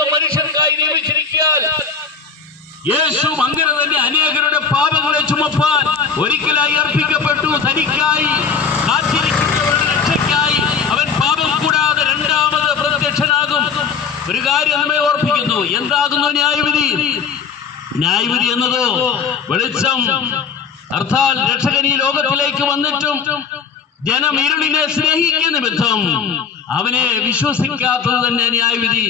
ദൈവം മനുഷ്യർക്കായി നിയമിച്ചിരിക്കാൻ യേശു അങ്ങനെ തന്നെ അനേകരുടെ പാപങ്ങളെ ചുമപ്പാൻ ഒരിക്കലായി അർപ്പിക്കപ്പെട്ടു. തനിക്കായി കാത്തിരിക്കുന്നവരുടെ രക്ഷയ്ക്കായി അവൻ പാപം കൂടാതെ രണ്ടാമത് പ്രത്യക്ഷനാകും. ഒരു കാര്യം നമ്മെ ഓർപ്പിക്കുന്നു. എന്താകുന്നു ന്യായവിധി? ന്യായവിധി എന്നതോ വെളിച്ചം, അർത്ഥാൽ രക്ഷകൻ ഈ ലോകത്തിലേക്ക് വന്നിട്ടും ജനം ഇരുളിനെ സ്നേഹിക്കുന്ന നിമിത്തം അവനെ വിശ്വസിക്കാത്തത് തന്നെ ന്യായവിധി.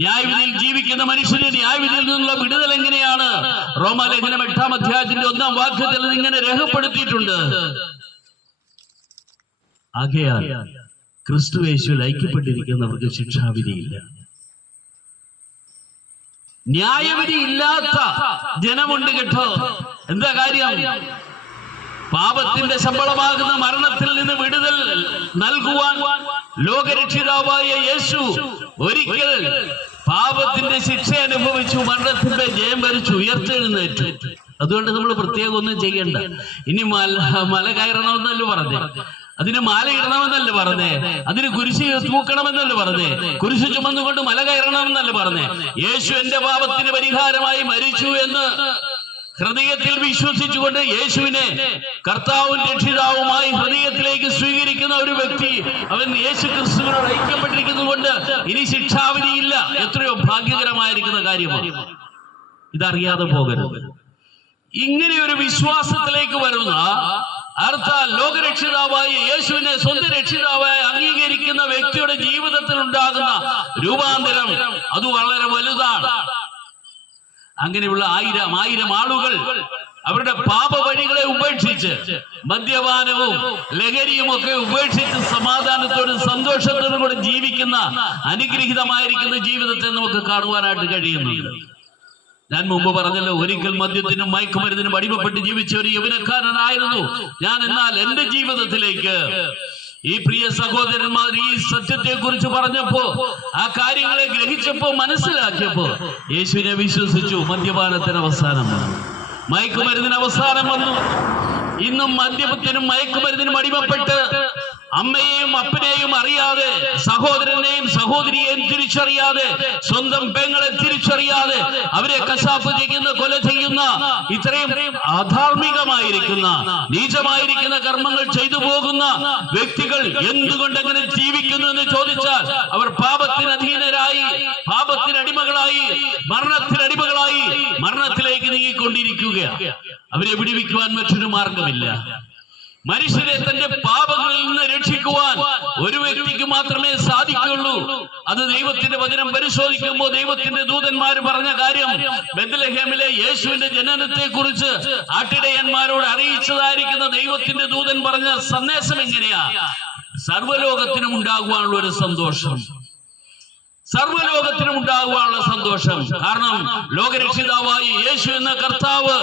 ന്യായവിധിയിൽ ജീവിക്കുന്ന മനുഷ്യന് ന്യായവിധിയിൽ നിന്നുള്ള വിടുതൽ എങ്ങനെയാണ്? റോമാലേഖനം 8-ാം അധ്യായത്തിന്റെ 1-ാം വാക്യത്തിൽ ഇങ്ങനെ രേഖപ്പെടുത്തിയിട്ടുണ്ട്. ആകയാൽ ക്രിസ്തു യേശുവിൽ ഐക്യപ്പെട്ടിരിക്കുന്നവർക്ക് ശിക്ഷാവിധിയില്ല. ന്യായവിധി ഇല്ലാത്ത ജനമുണ്ട് കേട്ടോ. എന്താ കാര്യം? പാപത്തിന്റെ ശമ്പളമാകുന്ന മരണത്തിൽ നിന്ന് വിടുതൽ നൽകുവാൻ ലോകരക്ഷിതാവായ യേശു ഒരിക്കൽ പാപത്തിന്റെ ശിക്ഷ അനുഭവിച്ചു, മരണത്തിന്റെ ജയം വരിച്ചു, ഉയർത്തെഴുന്നേറ്റു. അതുകൊണ്ട് നമ്മൾ പ്രത്യേകം ഒന്നും ചെയ്യണ്ട. ഇനി മല കയറണമെന്നല്ല പറഞ്ഞേ, അതിന് മാല ഇടണമെന്നല്ല പറഞ്ഞേ, അതിന് കുരിശ് തൂക്കണമെന്നല്ല പറഞ്ഞേ, കുരിശ് ചുമന്നുകൊണ്ട് മല കയറണമെന്നല്ല പറഞ്ഞേ. യേശു എന്റെ പാപത്തിന് പരിഹാരമായി മരിച്ചു എന്ന് ഹൃദയത്തിൽ വിശ്വസിച്ചുകൊണ്ട് യേശുവിനെ കർത്താവും രക്ഷിതാവുമായി ഹൃദയത്തിലേക്ക് സ്വീകരിക്കുന്ന ഒരു വ്യക്തി അവൻ യേശു ക്രിസ്തുവിനോട് ഐക്യപ്പെട്ടിരിക്കുന്നത് കൊണ്ട് ഇനി ശിക്ഷാവിധിയില്ല. എത്രയോ ഭാഗ്യകരമായിരിക്കുന്ന കാര്യമാണ്. ഇതറിയാതെ പോകരുത്. ഇങ്ങനെ ഒരു വിശ്വാസത്തിലേക്ക് വരുന്ന അർത്ഥാൽ ലോകരക്ഷിതാവായ യേശുവിനെ സ്വന്തം രക്ഷിതാവായി അംഗീകരിക്കുന്ന വ്യക്തിയുടെ ജീവിതത്തിൽ ഉണ്ടാകുന്ന രൂപാന്തരം അത് വളരെ വലുതാണ്. അങ്ങനെയുള്ള ആയിരം ആളുകൾ അവരുടെ പാപ വഴികളെ ഉപേക്ഷിച്ച് മദ്യപാനവും ലഹരിയും ഒക്കെ ഉപേക്ഷിച്ച് സമാധാനത്തോടും സന്തോഷത്തോടും കൂടെ ജീവിക്കുന്ന അനുഗ്രഹീതമായിരിക്കുന്ന ജീവിതത്തെ നമുക്ക് കാണുവാനായിട്ട് കഴിയുന്നുണ്ട്. ഞാൻ മുമ്പ് പറഞ്ഞല്ലോ, ഒരിക്കൽ മദ്യത്തിനും മയക്കുമരുന്നിനും അടിമപ്പെട്ട് ജീവിച്ച ഒരു യൗവനക്കാരനായിരുന്നു ഞാൻ. എന്നാൽ എന്റെ ജീവിതത്തിലേക്ക് ഈ പ്രിയ സഹോദരന്മാർ ഈ സത്യത്തെ കുറിച്ച് പറഞ്ഞപ്പോ, ആ കാര്യങ്ങളെ ഗ്രഹിച്ചപ്പോ, മനസ്സിലാക്കിയപ്പോ യേശുവിനെ വിശ്വസിച്ചു. മദ്യപാനത്തിന് അവസാനം വന്നു, മയക്കുമരുന്നിന് അവസാനം വന്നു. ഇന്നും മദ്യപത്തിനും മയക്കുമരുന്നിനും അടിമപ്പെട്ട് അമ്മയെയും അപ്പനെയും അറിയാതെ, സഹോദരനെയും സഹോദരിയെയും തിരിച്ചറിയാതെ, സ്വന്തം പെങ്ങളെ തിരിച്ചറിയാതെ അവരെ കശാപ്പ് ചെയ്യുന്ന, കൊല ചെയ്യുന്ന, ഇത്രയും അധാർമികമായിരിക്കുന്ന നീചമായിരിക്കുന്ന കർമ്മങ്ങൾ ചെയ്തു പോകുന്ന വ്യക്തികൾ എന്തുകൊണ്ട് അങ്ങനെ ജീവിക്കുന്നു എന്ന് ചോദിച്ചാൽ, അവർ പാപത്തിന് അധീനരായി, പാപത്തിന് അടിമകളായി, മരണത്തിന് അടിമകളായി മരണത്തിലേക്ക് നീങ്ങിക്കൊണ്ടിരിക്കുകയാണ്. അവരെ വിടുവിക്കുവാൻ മറ്റൊരു മാർഗമില്ല. മനുഷ്യരെ തന്റെ പാപങ്ങളിൽ നിന്ന് രക്ഷിക്കുവാൻ ഒരു വ്യക്തിക്ക് മാത്രമേ സാധിക്കുള്ളൂ. അത് ദൈവത്തിന്റെ വചനം പരിശോധിക്കുമ്പോൾ ദൈവത്തിന്റെ ദൂതന്മാർ പറഞ്ഞ കാര്യം, ബെത്ലഹേമിലെ യേശുവിന്റെ ജനനത്തെ കുറിച്ച് ആട്ടിടയന്മാരോട് അറിയിച്ചതായിരിക്കുന്ന ദൈവത്തിന്റെ ദൂതൻ പറഞ്ഞ സന്ദേശം എങ്ങനെയാ? സർവ്വലോകത്തിനും ഉണ്ടാകുവാനുള്ള ഒരു സന്തോഷം, സർവ്വലോകത്തിനും ഉണ്ടാകുവാനുള്ള സന്തോഷം. കാരണം ലോകരക്ഷിതാവായി യേശു എന്ന കർത്താവ്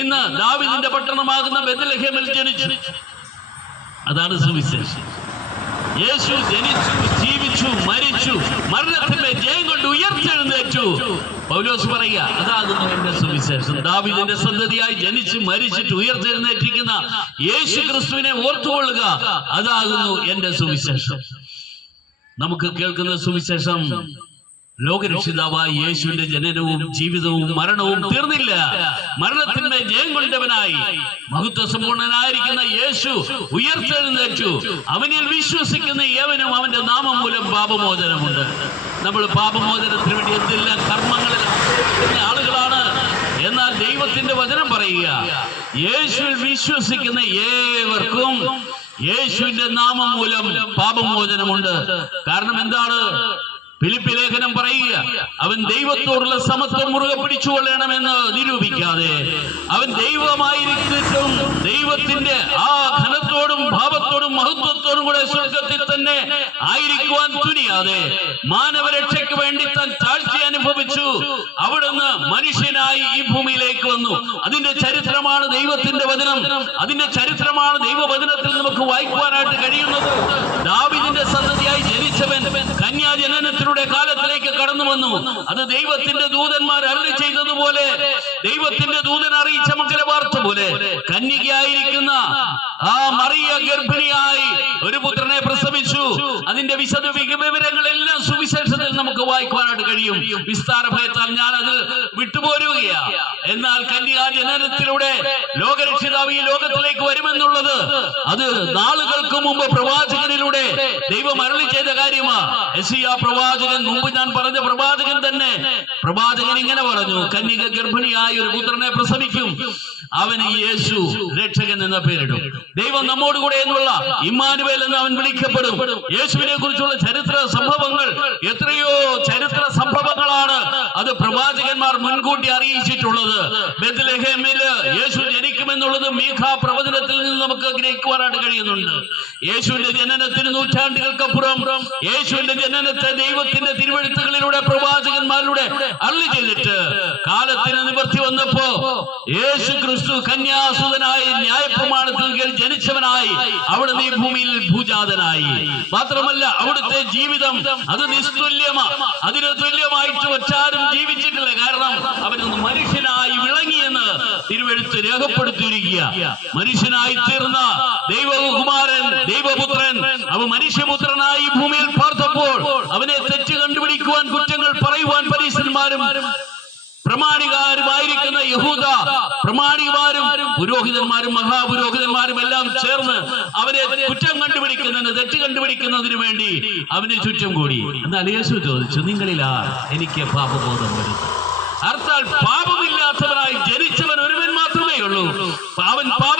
ഇന്ന് ദാവീദിന്റെ പട്ടണമാകുന്ന ബെത്ലഹേമിൽ ജനിച്ചു. അതാണ് സുവിശേഷം. യേശു ജനിച്ചു, ജീവിച്ചു, മരിച്ചു, മരണത്തിന്റെ ജയം കൊണ്ട് ഉയർത്തെഴുന്നേറ്റു. പൗലോസ് പറയുക, അതാകുന്നു എന്റെ സുവിശേഷം. ദാവീദിന്റെ സന്തതിയായി ജനിച്ച് മരിച്ചിട്ട് ഉയർത്തെഴുന്നേറ്റിരിക്കുന്ന യേശു ക്രിസ്തുവിനെ ഓർത്തുകൊള്ളുക, അതാകുന്നു എന്റെ സുവിശേഷം. നമുക്ക് കേൾക്കുന്ന സുവിശേഷം ലോകരക്ഷിതാവായ യേശുവിന്റെ ജനനവും ജീവിതവും മരണവും തീർന്നില്ല. മരണത്തിന്റെ ജയം കൊണ്ടവനായി മഹത്വസമ്പൂർണനായിരിക്കുന്ന യേശു ഉയർത്തെഴുന്നേറ്റു. അവനിൽ വിശ്വസിക്കുന്ന ഏവനും അവന്റെ നാമം മൂലം പാപമോചനമുണ്ട്. നമ്മൾ പാപമോചനത്തിന് വേണ്ടി എന്തെല്ലാം കർമ്മങ്ങളിൽ ആളുകളാണ്. എന്നാൽ ദൈവത്തിന്റെ വചനം പറയുക, യേശുവിൽ വിശ്വസിക്കുന്ന ഏവർക്കും യേശുവിന്റെ നാമം മൂലം പാപമോചനമുണ്ട്. കാരണം എന്താണ്? ഫിലിപ്പി ലേഖനം പറയുക, അവൻ ദൈവത്തോടുള്ള സമത്വം മുറുകെ പിടിച്ചുകൊള്ളണമെന്ന് നിരൂപിക്കാതെ, അവൻ ദൈവമായിരിക്കും ദൈവത്തിന്റെ ആ ഘനത്തോടും ഭാവത്തോടും മഹത്വത്തോടും കൂടെ സ്വർഗത്തിൽ തന്നെ ആയിരിക്കുവാൻ തുനിയാതെ മാനവരക്ഷയ്ക്ക് വേണ്ടി താൻ താഴ്ച അനുഭവിച്ചു. അവിടുന്ന് മനുഷ്യനായി ഈ ഭൂമിയിലേക്ക് വന്നു. അതിന്റെ ചരിത്രമാണ് ദൈവത്തിന്റെ വചനം. അതിന്റെ ചരിത്രമാണ് ദൈവവചനത്തിൽ നമുക്ക് വായിക്കുവാനായിട്ട് കഴിയുന്നത്. ദാവീദിന്റെ സന്തതിയായി ജനിച്ചവൻ കന്യാജനനത്തിലൂടെ കാലത്തിലേക്ക് കടന്നു വന്നു. അത് ദൈവത്തിന്റെ ദൂതന്മാർ അരുളി ചെയ്തതുപോലെ, ദൈവത്തിന്റെ ദൂതൻ അറിയിച്ച മംഗലവാർത്ത പോലെ കന്യകയായിരിക്കുന്ന ആ മറിയ ഗർഭിണിയായി ഒരു പുത്രനെ പ്രസവിച്ചു. അതിന്റെ വിശദ വിവരങ്ങളെല്ലാം സുവിശേഷത്തിൽ നമുക്ക് വായിക്കുവാനായിട്ട് കഴിയും. വിസ്താര ഭയത്താൽ ഞാൻ അത് വിട്ടുപോരുകയാണ്. എന്നാൽ കന്യകാ ജനനത്തിലൂടെ ലോകരക്ഷിതാവ് ഈ ലോകത്തിലേക്ക് വരുമെന്നുള്ളത് അത് നാളുകൾക്ക് മുമ്പ് പ്രവാചകനിലൂടെ ദൈവം അരുളി ചെയ്ത കാര്യമാണ്. യെശയ്യാ പ്രവാചകൻ, മുമ്പ് ഞാൻ പറഞ്ഞ പ്രവാചകൻ തന്നെ, പ്രവാചകൻ ഇങ്ങനെ പറഞ്ഞു, കന്യക ഗർഭിണിയായി ഒരു പുത്രനെ പ്രസവിക്കും, അവന് യേശു രക്ഷകൻ എന്ന പേരിടും. ദൈവം നമ്മോട് കൂടെ എന്നുള്ള ഇമ്മാനുവേൽ എന്ന് അവൻ വിളിക്കപ്പെടും. യേശുവിനെ കുറിച്ചുള്ള ചരിത്ര സംഭവങ്ങൾ, എത്രയോ ചരിത്ര സംഭവങ്ങളാണ് അത് പ്രവാചകന്മാർ മുൻകൂട്ടി അറിയിച്ചിട്ടുള്ളത്. ബെത്ലഹേമില് യേശു ജനിക്കുമെന്നുള്ളത് മീഖാ പ്രവചനത്തിൽ നിന്ന് നമുക്ക് ഗ്രഹിക്കുവാനായിട്ട് കഴിയുന്നുണ്ട്. യേശുവിന്റെ ജനനത്തിന് നൂറ്റാണ്ടുകൾക്കപ്പുറം യേശുവിന്റെ ജനനത്തെ ദൈവത്തിന്റെ തിരുവെഴുത്തുകളിലൂടെ പ്രവാചകന്മാരിലൂടെ അരുളി ചെയ്തിട്ട് കാലത്തിന് നിവർത്തി വന്നപ്പോ യേശു ക്രിസ്തു കന്യാസുതനായി ന്യായപ്രമാണത്തിൽ ജനിച്ചവനായി അവിടുന്ന് ഈ ഭൂമിയിൽ ഭൂജാതനായി. മാത്രമല്ല അവിടുത്തെ ജീവിതം അത് നിസ്തുല്യമാ, അതിന് തുല്യമായിട്ട് മറ്റാരും ജീവിച്ചിട്ടില്ല. കാരണം അവനൊന്ന് മനുഷ്യനായി വിളങ്ങിയെന്ന് തിരുവെഴുത്ത് രേഖപ്പെടുത്തിയിരിക്കുക. മനുഷ്യനായി തീർന്ന ദൈവകുമാരൻ, ദൈവപുത്രൻ, അവൻ മനുഷ്യപുത്രനായി ഭൂമിയിൽ പാർത്തപ്പോൾ അവനെ തെറ്റ് കണ്ടുപിടിക്കുവാൻ, കുറ്റങ്ങൾ പറയുവാൻ പരീശന്മാരും പ്രമാണികാരുമായിരിക്കുന്ന യഹൂദ പ്രമാണിമാരും പുരോഹിതന്മാരും മഹാപുരോഹിതന്മാരും എല്ലാം ചേർന്ന് അവനെ കുറ്റം കണ്ടുപിടിക്കുന്നതിന്, തെറ്റ് കണ്ടുപിടിക്കുന്നതിന് വേണ്ടി അവനെ ചുറ്റും കൂടി. എന്നാൽ യേശു ചോദിച്ചു, നിങ്ങളിലാ എനിക്ക് പാപബോധം വരുന്നത്? അർത്ഥാൽ പാപമില്ലാത്തവനായി ജനിച്ചവൻ ഒരുവൻ മാത്രമേ ഉള്ളൂ. അവൻ പാപ